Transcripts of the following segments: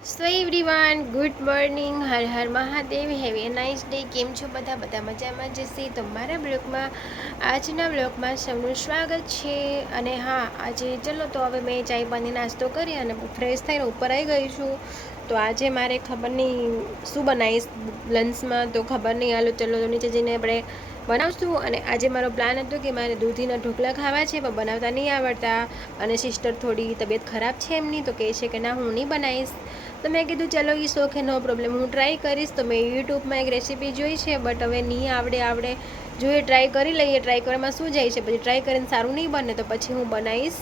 So everyone good morning Har Har Mahadev have a nice day કેમ છો બધા બધા મજામાં જશે તો મારા બ્લોગમાં, આજના બ્લોગમાં સૌનું સ્વાગત છે. અને હા, આજે ચલો તો હવે મેં ચાય પાણી નાસ્તો કરી અને ફ્રેશ થઈને ઉપર આવી ગઈ છું. તો આજે મારે ખબર નહીં શું બનાવીશ લંચમાં તો ખબર નહીં. હાલો, ચલો તો નીચે જઈને આપણે બનાવશું અને આજે મારો પ્લાન હતો કે મારે દૂધીના ઢોકળા ખાવા છે, પણ બનાવતા નહીં આવડતા. અને સિસ્ટર થોડી તબિયત ખરાબ છે એમની, તો કહે છે કે ના, હું નહીં બનાવીશ. તો મેં કીધું, ચલો એ શોખ નો પ્રોબ્લેમ હું ટ્રાય કરીશ. તો મેં યુટ્યુબમાં એક રેસીપી જોઈ છે બટ હવે નહીં આવડે આવડે. જોઈએ ટ્રાય કરી લઈએ ટ્રાય કરવામાં શું જાય છે? પછી ટ્રાય કરીને સારું નહીં બને, તો પછી હું બનાવીશ.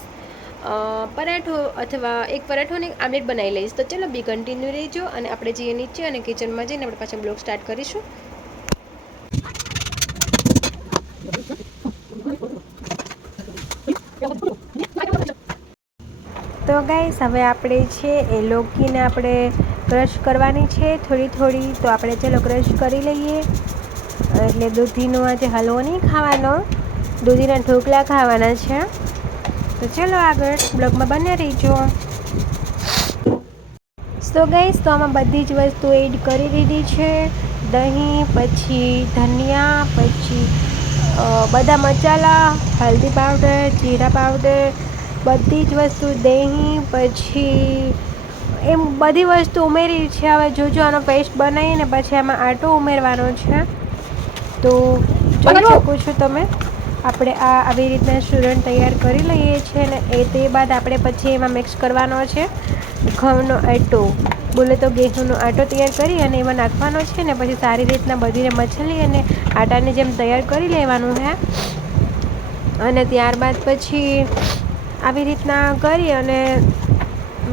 પરાઠો અથવા એક પરાઠો ને આમલેટ બનાવી લઈશ. તો ચલો, બી કન્ટિન્યુ રહેજો અને આપણે જઈએ નીચે અને કિચનમાં જઈને આપણે પાછા બ્લોગ સ્ટાર્ટ કરીશું. તો ગાઈસ હવે આપણે છે એ લોકીને આપણે ક્રશ કરવાની છે થોડી થોડી. તો આપણે ચલો ક્રશ કરી લઈએ. એટલે દૂધીનો આજે હલવો નહીં ખાવાનો. દૂધીના ઢોકળા ખાવાના છે. તો ચલો આગળ બ્લોગમાં બને રહીજો. સો ગાઈસ તો આમાં બધી જ વસ્તુ એડ કરી દીધી છે. દહીં, પછી ધનિયા, પછી બધા મસાલા હલ્દી પાવડર જીરા પાવડર બધી જ વસ્તુ દહીં પછી એમ બધી વસ્તુ ઉમેરી છે. હવે જોજો આનો પેસ્ટ બનાવીને પછી આમાં આટો ઉમેરવાનો છે. તો જોઈ શકો છો તમે. આપણે આ આવી રીતના ચૂરણ તૈયાર કરી લઈએ છીએ અને એ તે બાદ આપણે પછી એમાં મિક્સ કરવાનો છે. ઘઉંનો આટો. બોલે તો ગેહુંનો આટો તૈયાર કરી અને એમાં નાખવાનો છે ને પછી સારી રીતના બધીને મછલી અને આટાને જેમ તૈયાર કરી લેવાનું છે અને ત્યારબાદ પછી આવી રીતના કરી અને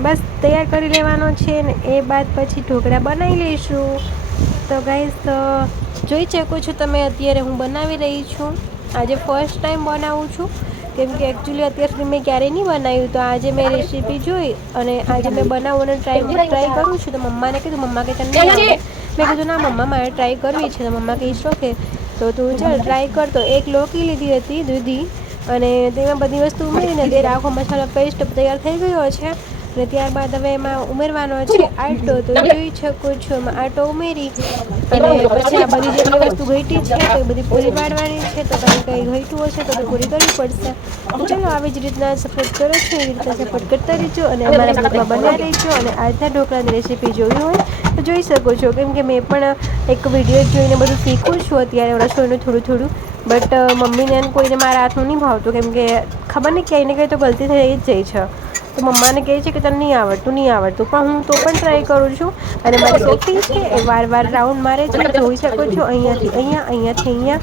બસ તૈયાર કરી લેવાનો છે ને એ બાદ પછી ઢોકળા બનાવી લઈશું. તો ગાઈસ તો જોઈ શકો છો તમે, અત્યારે હું બનાવી રહી છું. આજે ફર્સ્ટ ટાઈમ બનાવું છું. કેમ કે એકચ્યુઅલી અત્યાર સુધી મેં ક્યારેય નહીં બનાવ્યું. તો આજે મેં રેસીપી જોઈ અને આજે મેં બનાવવાનો ટ્રાય ટ્રાય કરું છું. તો મમ્માને કીધું મમ્મા કે તને મેં કીધું ના મમ્મા મારે ટ્રાય કરવી છે. તો મમ્મા કહી શોખે તો તું ચાલ ટ્રાય કર. તો એક લોકી લીધી હતી દૂધી અને તેમાં બધી વસ્તુ ઉમેરીને તે આખો મસાલો પેસ્ટ તૈયાર થઈ ગયો છે. અને ત્યારબાદ હવે એમાં ઉમેરવાનો છે આટો. તો જોઈ શકો છો એમાં આટો ઉમેરી અને પછી આ બધી જેટલી વસ્તુ ઘટી છે તો એ બધી પૂરી પાડવાની છે. તો કંઈ કંઈ ઘટ્યું હશે તો પૂરી કરવી પડશે. ચલો આવી જ રીતના સપોર્ટ કરો છો એવી રીતના સપોર્ટ કરતા રહેજો અને અમારા બ્લોગમાં બન્યા રહેજો અને આજના ઢોકળાની રેસીપી જોવી હોય તો જોઈ શકો છો. કેમ કે મેં પણ એક વીડિયો જોઈને બધું શીખું છું અત્યારે રસોઈનું થોડું થોડું. બટ મમ્મીને કોઈને મારા હાથનું નહીં ભાવતું. કેમ કે ખબર નહીં ક્યાંય ને ક્યાંય તો ગલતી થઈ જ જાય છે. તો મમ્માને કહે છે કે તને નહીં આવડતું નહીં આવડતું. પણ હું તો પણ ટ્રાય કરું છું. અને મારી સોફી છે એ વાર વાર રાઉન્ડ મારે છે. જોઈ શકો છો અહીંયાથી અહીંયા અહીંયાથી અહીંયા.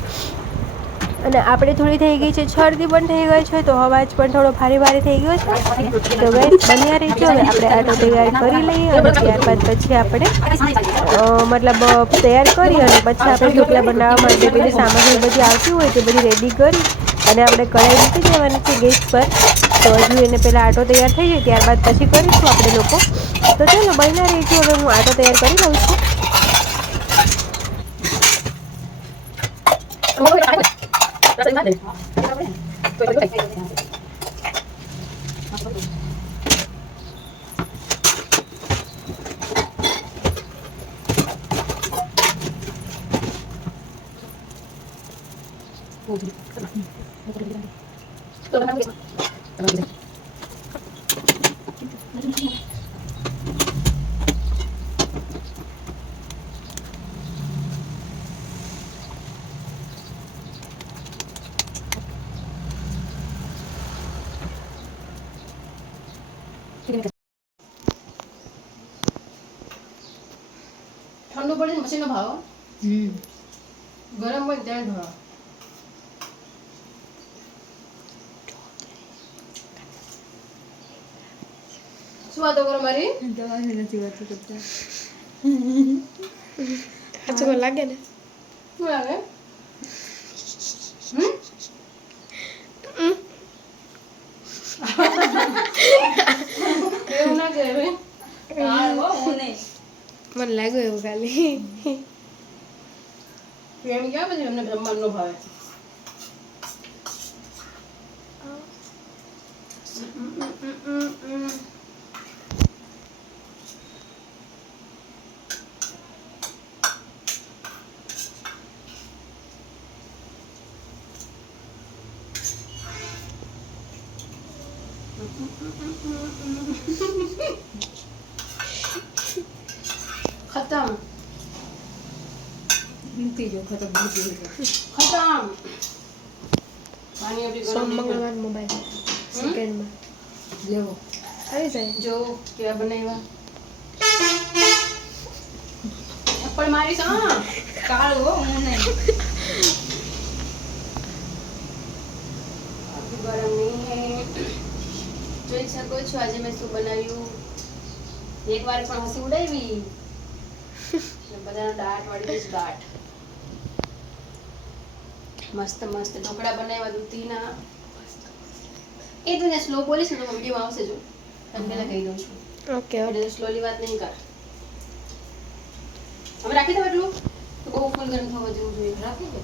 અને આપણે થોડી થઈ ગઈ છે શરદી પણ થઈ ગઈ છે, તો અવાજ પણ થોડો ભારે ભારે થઈ ગયો છે. તો ગઈ બન્યા રહી છે હવે આપણે આટો તૈયાર કરી લઈએ અને ત્યારબાદ પછી આપણે મતલબ, તૈયાર કરી અને પછી આપણે ઢોકળા બનાવવા માટે બધી સામગ્રી બધી આવતી હોય તે બધી રેડી કરી અને આપણે કઢાઈ મૂકી દેવાની છે ગેસ પર. તો હજુ એને પહેલાં આટો તૈયાર થઈ જાય ત્યારબાદ પછી કરીશું આપણે લોકો. તો ચાલો બનીને રહી છે. હવે હું આટો તૈયાર કરી લઉં છું. ઠંડુ પડે ને પછી નો ભાવ ગરમ હોય ને ત્યારે ભાવ શું વાતો કરો મારી લાગે ને. શું લાગે? હમ? એવું ના ભાઈ મને. લાગ્યું એવું ખાલી. એમ ક્યાં પછી એમને બ્રહ્માંડ નો ભાવે खत्म गिनती जो खत्म बहुत दिन खत्म पानी अभी गरम मंगलवार मोबाइल सेकंड में લેવો આવી જાય જો કેવા બનાવ્યા પણ મારી સા કાળો હું मुने જોઈ શકો છો. આજે મેં શું બનાવ્યું? એક વાર પણ હસી ઉડાવી બધાનો દાટ વાળી દઈશ દાટ મસ્ત મસ્ત ઢોકળા બનાવ્યા દૂધીના. એ તું ને સ્લો બોલીશ ને તો વીડિયો આવશે જો. તમને પહેલા કહી દઉં છું. ઓકે એટલે સ્લોલી વાત નહીં કર. હવે રાખી દો એટલું તો બહુ ફૂલ ગરમ થવા જેવું જોઈએ. રાખી દે.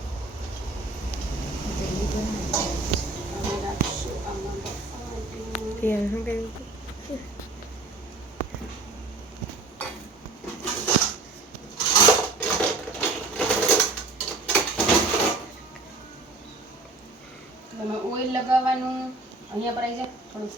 યાર શું કહ્યું એમાં ઓઇલ લગાવવાનું અહીંયા પર આવી જાય થોડું.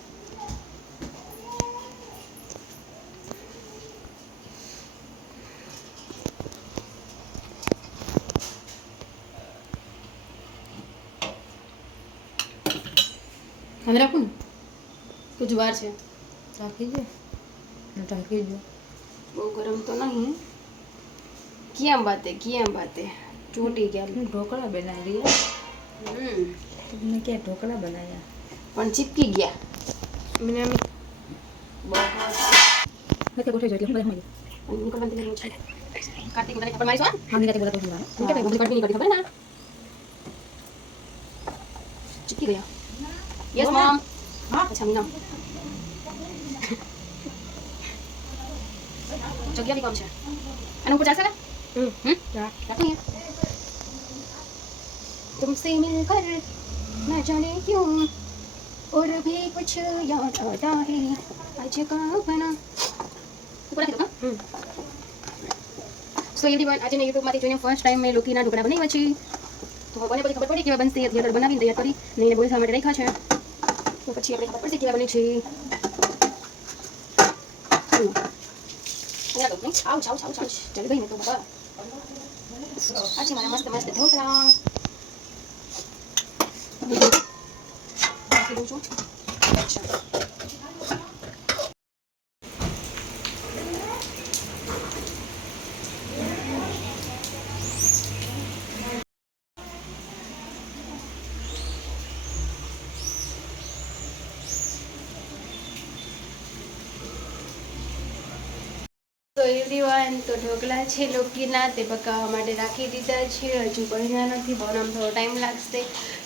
હવે રાખું ને? કુછ છે. રાખી દે. ઢાંકી દો. બહુ ગરમ તો નહીં. ક્યાં બાતે ક્યાં બાતે? ચોટી ગયા. ઢોકળા બનાવી હમ. તમને ક્યાં ઢોકળા બનાવ્યા? પણ ચીપકી ગયા. મને આમ બહુ ગોઠવી જો એટલે હું બધા નીકળવાની તૈયારી છે કાર્તિક મારી હા નિરાતે બોલા તો હું? હા, બધી કટકી નહીં કરી ખબર ને? ચીપકી ગયા. યસ મમ હા અચ્છા મીના જગ્યા બી કમ છે અને ઉપર ચાલશે ને હમ હમ હા રાખો અહીંયા तुमसे मिलकर न जाने क्यों और भी कुछ याद आता है आज का बना ઉપર રાખી દો હા હમ સો એવરીવન આજે મેં યુટ્યુબમાંથી જોઈને ફર્સ્ટ ટાઈમ મેં લોકીના ઢોકળા બનાવ્યા છે તો બને પછી ખબર પડી કેવા બનશે અત્યારે બનાવીને તૈયાર કરી ને એને બોલવા માટે રાખ્યા છે તો પછી આપણે ખબર પડશે કેવા બને છે આવ ચાવ ચાવ જલ્દી ને તો બાબા આ મને મસ્ત મસ્ત ઢોકળા રાખી દઉં એવરીવન તો ઢોકળા છે લોકીના તે પકાવવા માટે રાખી દીધા છે. હજુ બન્યા નથી, બનાવવામાં થોડો ટાઈમ લાગશે.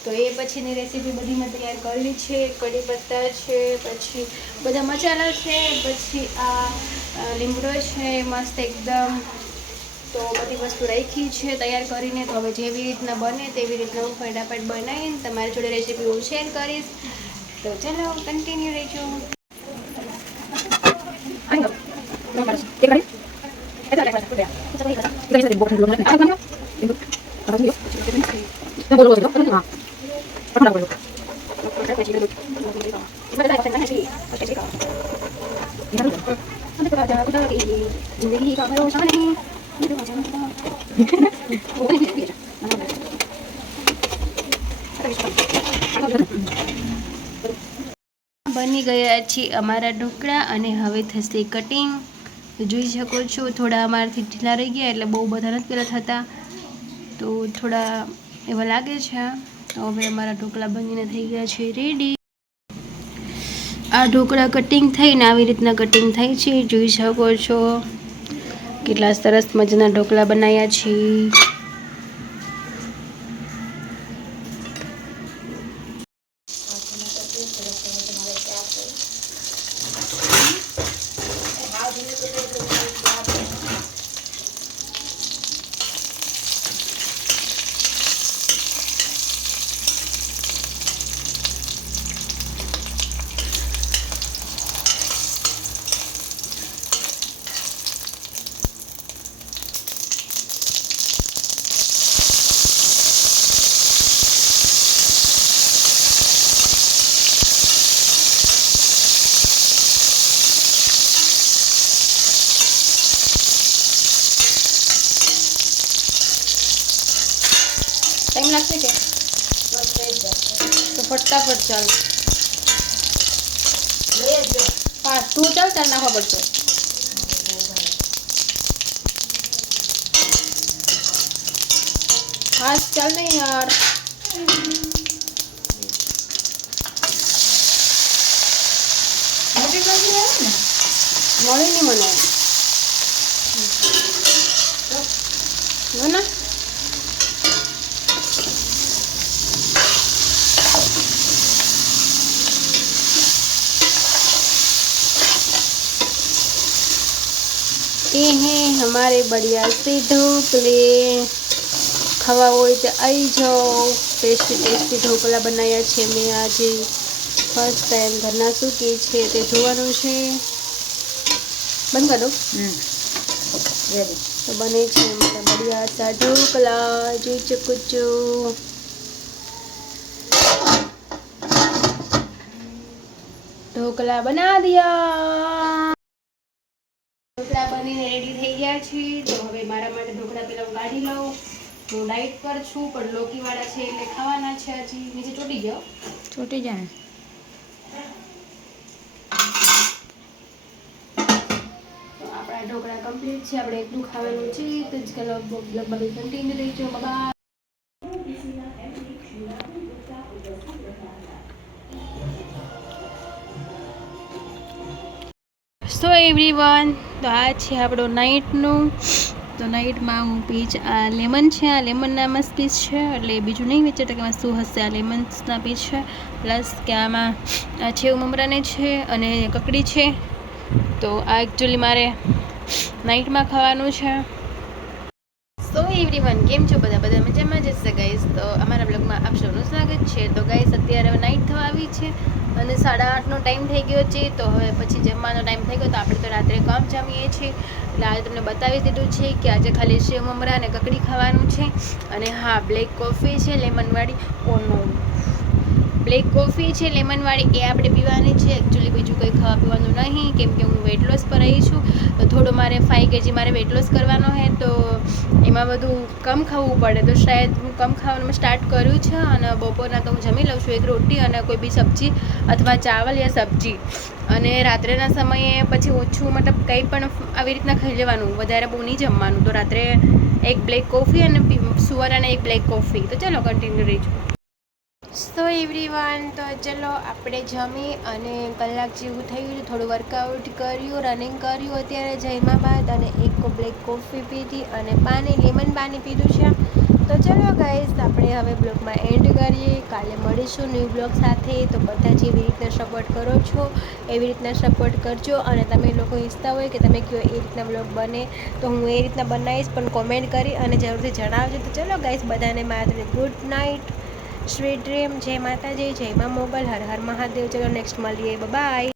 તો એ પછીની રેસીપી બધી મેં તૈયાર કરેલી છે. કઢી પત્તા છે, પછી બધા મસાલા છે, પછી આ લીમડો છે, મસ્ત એકદમ. તો બધી વસ્તુ રાખી છે, તૈયાર કરીને. તો હવે જેવી રીતના બને તેવી રીતના હું ફટાફટ બનાવીને તમારી જોડે રેસીપી હું શેર કરીશ. તો ચાલો કન્ટિન્યુ રહેજો. બની ગયા છે અમારા ઢોકળા અને હવે થશે કટિંગ. જોઈ શકો છો, થોડા અમારાથી ઢીલા રહી ગયા એટલે બહુ બધા નથી પેલા થતા. તો થોડા એવા લાગે છે તો હવે અમારા ઢોકળા બનીને થઈ ગયા છે રેડી આ ઢોકળા કટિંગ થઈને આવી રીતના કટિંગ થાય છે, જોઈ શકો છો. કેટલા સરસ મજાના ઢોકળા બનાવ્યા છે. ટાઈમ લાગશે કે તો ફટાફટ ચાલ હા તું ચાલ તાર નાખવા પડશે હા ચાલ ને યાર મોટી બાજુ આવે ને મળી નહીં મને હો ના तारे बढ़िया ढोकले खावा हो आई जाओ टेस्टी टेस्टी ढोकला बनाया छे मैं आज फ़र्स्ट टाइम घर ना सूकी छे ते जोवानो छे बन करो तो बने छे मतलब बढ़िया सा ढोकला जो चकुचो ढोकला बना दिया બનીને રેડી થઈ ગયા છે. તો હવે મારા માટે ઢોકળા પેલા હું કાઢી લઉં. હું ડાઈટ પર છું પણ લોકીવાળા છે એટલે ખાવાના છે હજી. નીચે ચોટી ગયો? ચોટી જાય. આપણા ઢોકળા કમ્પ્લીટ છે. આપણે એકલું ખાવાનું છે. તો જ કે લગભગ લગભગ કન્ટિન્યુ રહીજો બાબા સો એવરીવન તો આ છે આપણો નાઇટનું તો નાઇટમાં હું પીચ આ લેમન છે, આ લેમનના મસ્ત પીસ છે, એટલે બીજું નહીં વિચારતા કે એમાં શું હશે? આ લેમન્સના પીસ છે પ્લસ કે આમાં આ છે મમરાને છે અને કકડી છે. તો આ એકચ્યુઅલી મારે નાઇટમાં ખાવાનું છે. સો એવરીવન કેમ છો બધા? બધા મજામાં જશે ગાઈઝ તો અમારા બ્લોગમાં આપ સૌનું સ્વાગત છે. તો ગાઈસ અત્યારે નાઇટ થવા આવી છે અને સાડા આઠનો ટાઈમ થઈ ગયો છે, તો હવે પછી જમવાનો ટાઈમ થઈ ગયો, તો આપણે તો રાત્રે કમ જમીએ છીએ. એટલે આજે તમને બતાવી દીધું છે કે આજે ખાલી સેવ મમરા અને કકડી ખાવાનું છે. અને હા બ્લેક કોફી છે લેમનવાળી ઓનો બ્લેક કોફી છે લેમનવાળી એ આપણે પીવાની છે. એકચ્યુઅલી બીજું કંઈ ખાવા પીવાનું નહીં, કેમ કે હું વેટ લોસ પર રહી છું. તો થોડો મારે ફાઈવ કેજી મારે વેટ લોસ કરવાનો છે, તો એમાં બધું કમ ખાવું પડે. તો શાયદ હું કમ ખાવાનું સ્ટાર્ટ કર્યું છે અને બપોરના તો હું જમી લઉં છું એક રોટી અને કોઈ બી સબ્જી અથવા ચાવલ યા સબ્જી. અને રાત્રેના સમયે પછી ઓછું મતલબ કંઈ પણ આવી રીતના ખાઈ લેવાનું. વધારે બહુ નહીં જમવાનું. તો રાત્રે એક બ્લેક કોફી અને સુવર અને એક બ્લેક કોફી તો ચાલો કન્ટિન્યુ રહીશું. સો એવરીવન તો ચલો આપણે જમી અને કલાક જેવું થયું થોડું વર્કઆઉટ કર્યું રનિંગ કર્યું અત્યારે જમ્યા બાદ અને એક બ્લેક કોફી પીધી અને પાણી લેમન પાણી પીધું છે. તો ચલો ગાઈઝ આપણે હવે બ્લોગમાં એન્ડ કરીએ. કાલે મળીશું ન્યૂ બ્લોગ સાથે. તો બધા જેવી રીતના સપોર્ટ કરો છો, એવી રીતના સપોર્ટ કરજો. અને તમે લોકો ઈચ્છતા હોય કે તમે કયો એ રીતના બ્લોગ બને, તો હું એ રીતના બનાવીશ. પણ કોમેન્ટ કરી અને જરૂરથી જણાવજો. તો ચલો ગાઈઝ બધાને માત્ર ગુડ નાઇટ સ્વીટ ડ્રીમ જય માતાજી જય મા મોગલ હર હર મહાદેવ ચલો નેક્સ્ટ મળીએ બાય